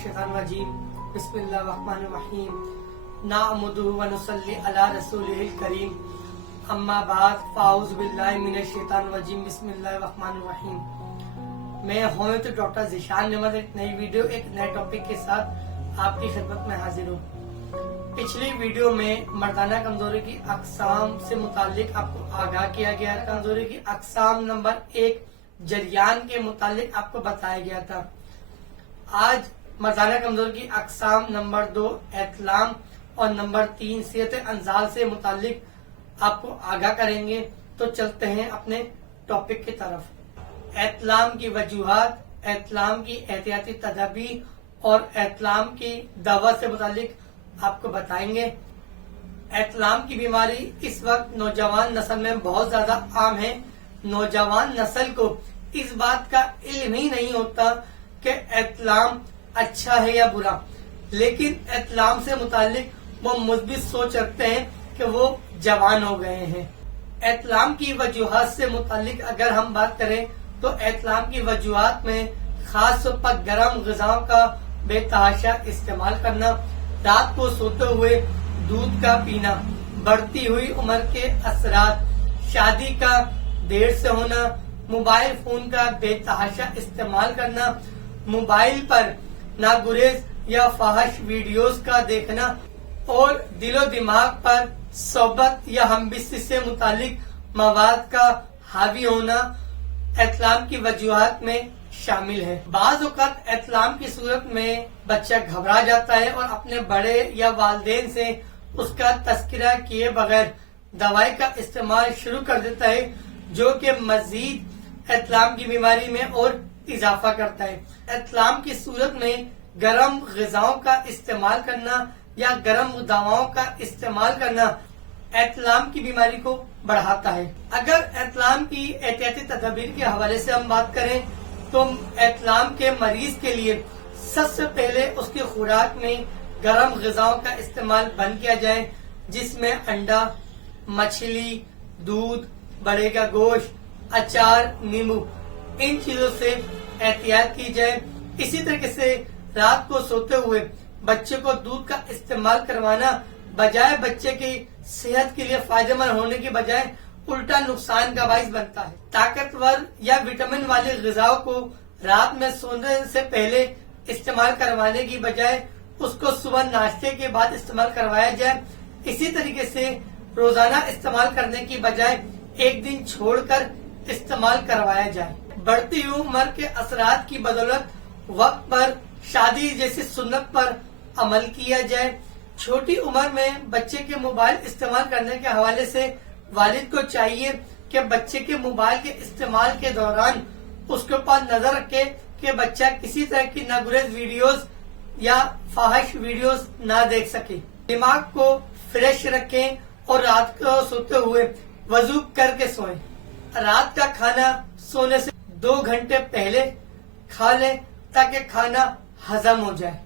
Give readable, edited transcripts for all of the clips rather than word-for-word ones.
मिनश्शैतानिर्रजीम बिस्मिल्लाहिर्रहमानिर्रहीम नअमुदुहु व नुसल्ली अला रसूलिहिल करीम अम्मा बाद फ़ाऊज़ु बिल्लाहि मिनश्शैतानिर्रजीम बिस्मिल्लाहिर्रहमानिर्रहीम। मैं होमियोपैथ डॉक्टर ज़ीशान नेमत एक नई वीडियो एक नए टॉपिक के साथ आपकी खिदमत में हाजिर हूँ। पिछली वीडियो में मर्दाना कमजोरी की अक़साम से मुतालिक आपको आगाह किया गया। कमजोरी की अक़साम नंबर 1 जरियान के मुतालिक आपको बताया गया था। आज मर्दाना कमजोरी की अक़साम नंबर 2 एतलाम और नंबर 3 सेहत अंजाल से मुतालिक आपको आगाह करेंगे। तो चलते हैं अपने टॉपिक की तरफ। एतलाम की वजूहात, एतलाम की एहतियाती तदाबीर और एतलाम की दवा से मुतालिक आपको बताएंगे। एतलाम की बीमारी इस वक्त नौजवान नस्ल में बहुत ज्यादा आम है। नौजवान नस्ल को इस बात का इल्म ही नहीं होता कि एतलाम अच्छा है या बुरा, लेकिन एतलाम से मुतालिक वो मुस्बित सोच रखते हैं कि वो जवान हो गए हैं। एतलाम की वजूहात से मुतालिक अगर हम बात करें तो एतलाम की वजूहात में खास तौर पर गर्म ग़िज़ाओं का बेतहाशा इस्तेमाल करना, रात को सोते हुए दूध का पीना, बढ़ती हुई उम्र के असरात, शादी का देर से होना, मोबाइल फोन का बेतहाशा इस्तेमाल करना, मोबाइल पर नागुरेज या फाहिश वीडियोस का देखना और दिलो दिमाग पर सोबत या हमबिस्ती से मुतालिक मवाद का हावी होना एतलाम की वजूहात में शामिल है। बाज़ औक़ात एतलाम की सूरत में बच्चा घबरा जाता है और अपने बड़े या वालिदैन से उसका तज़किरा किए बगैर दवाई का इस्तेमाल शुरू कर देता है, जो कि मजीद एतलाम की बीमारी में और इजाफा करता है। एतलाम की सूरत में गर्म ग़िज़ाओं का इस्तेमाल करना या गर्म दवाओं का इस्तेमाल करना एतलाम की बीमारी को बढ़ाता है। अगर एतलाम की एहतियाती तदाबीर के हवाले से हम बात करें तो एतलाम के मरीज के लिए सबसे पहले उसकी खुराक में गर्म ग़िज़ाओं का इस्तेमाल बंद किया जाए, जिसमें अंडा, मछली, दूध, बड़े का गोश्त, अचार, नींबू, इन चीजों से एहतियात की जाए। इसी तरीके से रात को सोते हुए बच्चे को दूध का इस्तेमाल करवाना बजाय बच्चे की सेहत के लिए फायदेमंद होने की बजाय उल्टा नुकसान का बाइस बनता है। ताकतवर या विटामिन वाली ग़िज़ाओं को रात में सोने से पहले इस्तेमाल करवाने की बजाय उसको सुबह नाश्ते के बाद इस्तेमाल करवाया जाए। इसी तरीके से रोजाना इस्तेमाल करने की बजाय एक दिन छोड़कर इस्तेमाल करवाया जाए। बढ़ती हुई उम्र के असरात की बदौलत वक्त पर शादी जैसी सुन्नत पर अमल किया जाए। छोटी उम्र में बच्चे के मोबाइल इस्तेमाल करने के हवाले से वालिद को चाहिए कि बच्चे के मोबाइल के इस्तेमाल के दौरान उसके ऊपर नजर रखे कि बच्चा किसी तरह की नागुरेज वीडियोस या फाहिश वीडियोस ना देख सके। दिमाग को फ्रेश रखें और रात को सोते हुए वजू करके सोएं। रात का खाना सोने से 2 घंटे पहले खा लें ताकि खाना हजम हो जाए।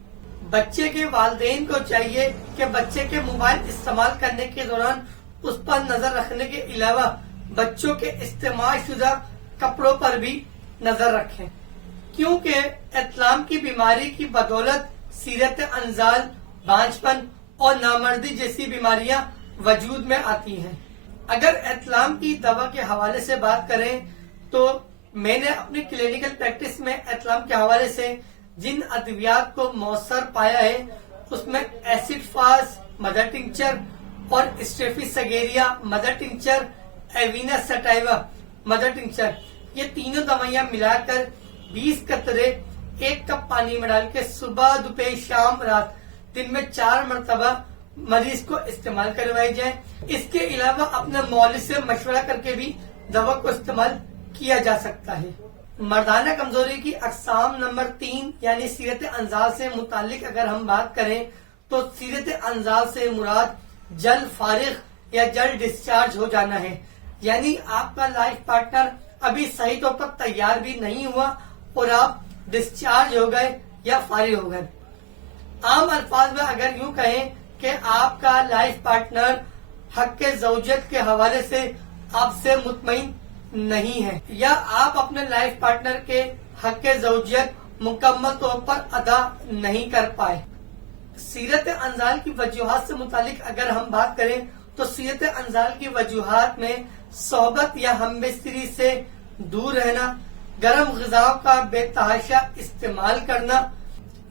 बच्चे के वालिदैन को चाहिए कि बच्चे के मोबाइल इस्तेमाल करने के दौरान उस पर नजर रखने के अलावा बच्चों के इस्तेमाल शुदा कपड़ों पर भी नजर रखें, क्योंकि एतलाम की बीमारी की बदौलत सीरत अंजाल, बांझपन और नामर्दी जैसी बीमारियां वजूद में आती हैं। अगर एतलाम की दवा के हवाले से बात करें तो मैंने अपनी क्लिनिकल प्रैक्टिस में एतलाम के हवाले से जिन अद्वियात को मौसर पाया है उसमें एसिड फास मदर टिंचर और staphysagria mother tincture, avena sativa mother tincture, ये तीनों दवाइयां मिलाकर 20 कतरे 1 कप पानी में डाल के सुबह, दोपहर, शाम, रात दिन में 4 मरतबा मरीज को इस्तेमाल करवाई जाए। इसके अलावा अपने मौलिद से मशवरा करके भी दवा को इस्तेमाल किया जा सकता है। मर्दाना कमजोरी की अक़साम नंबर 3 यानी सीरत अंजाल से मुतालिक अगर हम बात करें तो सीरत अंजाल से मुराद जल्द फारिग या जल्द डिस्चार्ज हो जाना है, यानी आपका लाइफ पार्टनर अभी सही तौर पर तैयार भी नहीं हुआ और आप डिस्चार्ज हो गए या फारिग हो गए। आम अल्फाज में अगर यूं कहें कि आपका लाइफ पार्टनर हक के ज़ौजियत के हवाले से आपसे मुतमईन नहीं है या आप अपने लाइफ पार्टनर के हक ज़ौजियत मुकम्मल तौर पर अदा नहीं कर पाए। सीरत अंजाल की वजूहात से मुतालिक अगर हम बात करें तो सीरत अंजाल की वजूहात में सोहबत या हमबिस्तरी से दूर रहना, गर्म ग़िज़ाओं का बेतहाशा इस्तेमाल करना,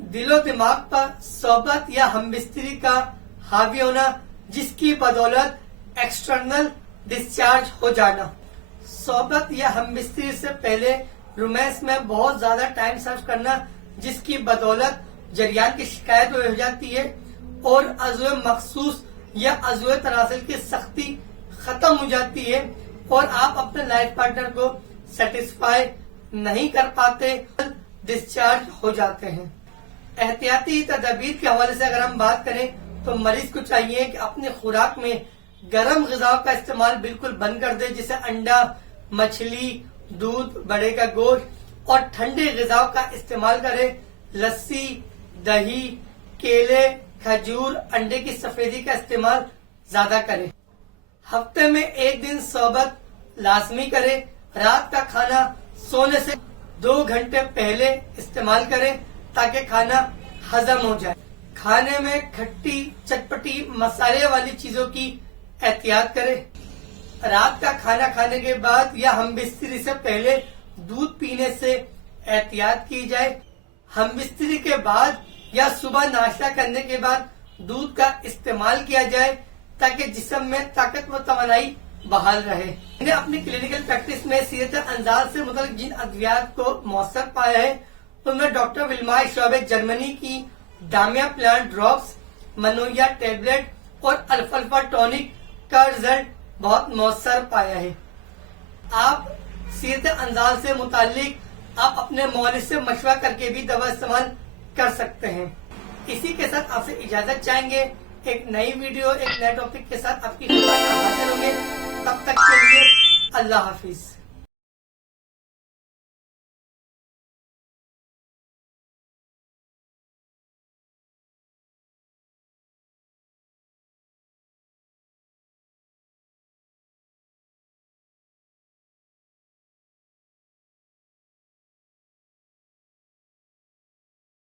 दिलो दिमाग पर सोहबत या हमबिस्तरी का हावी होना जिसकी बदौलत एक्सटर्नल डिस्चार्ज हो जाना, सोहबत या हमबिस्तरी से पहले रोमांस में बहुत ज्यादा टाइम सर्व करना जिसकी बदौलत जरियान की शिकायत हो जाती है और अज़्वे मखसूस या अज़्वे तनासिल की सख्ती खत्म हो जाती है और आप अपने लाइफ पार्टनर को सेटिस्फाई नहीं कर पाते, डिस्चार्ज हो जाते हैं। एहतियाती तदबीर के हवाले से अगर हम बात करें तो मरीज को चाहिए कि अपनी खुराक में गर्म ग़िज़ाओं का इस्तेमाल बिल्कुल बंद कर दे, जैसे अंडा, मछली, दूध, बड़े का गोश्त, और ठंडे ग़िज़ाओं का इस्तेमाल करे। लस्सी, दही, केले, खजूर, अंडे की सफेदी का इस्तेमाल ज्यादा करे। हफ्ते में एक दिन सोहबत लाजमी करे। रात का खाना सोने से 2 घंटे पहले इस्तेमाल करें ताकि खाना हजम हो जाए। खाने में खट्टी, चटपटी, मसाले वाली चीजों की एहतियात करें। रात का खाना खाने के बाद या हमबिस्तरी से पहले दूध पीने से एहतियात की जाए। हमबिस्तरी के बाद या सुबह नाश्ता करने के बाद दूध का इस्तेमाल किया जाए ताकि जिस्म में ताकत व तवानाई बहाल रहे। मैंने अपनी क्लिनिकल प्रैक्टिस में सीरत अंजाल से मुतल्लिक जिन अद्वियात को मौसर पाया है उनमें डॉक्टर विल्माय शोबे जर्मनी की डामिया प्लांट ड्रॉप्स, मनोया टैबलेट और अल्फा टॉनिक का रिजल्ट बहुत मौसर पाया है। आप सीरत अंजाल से मुतालिक आप अपने मौलिद से मशवरा करके भी दवा इस्तेमाल कर सकते हैं। इसी के साथ आपसे इजाजत चाहेंगे। एक नई वीडियो, एक नए टॉपिक के साथ आपकी खिदमत में हाजिर होंगे। तब तक के लिए अल्लाह हाफिज।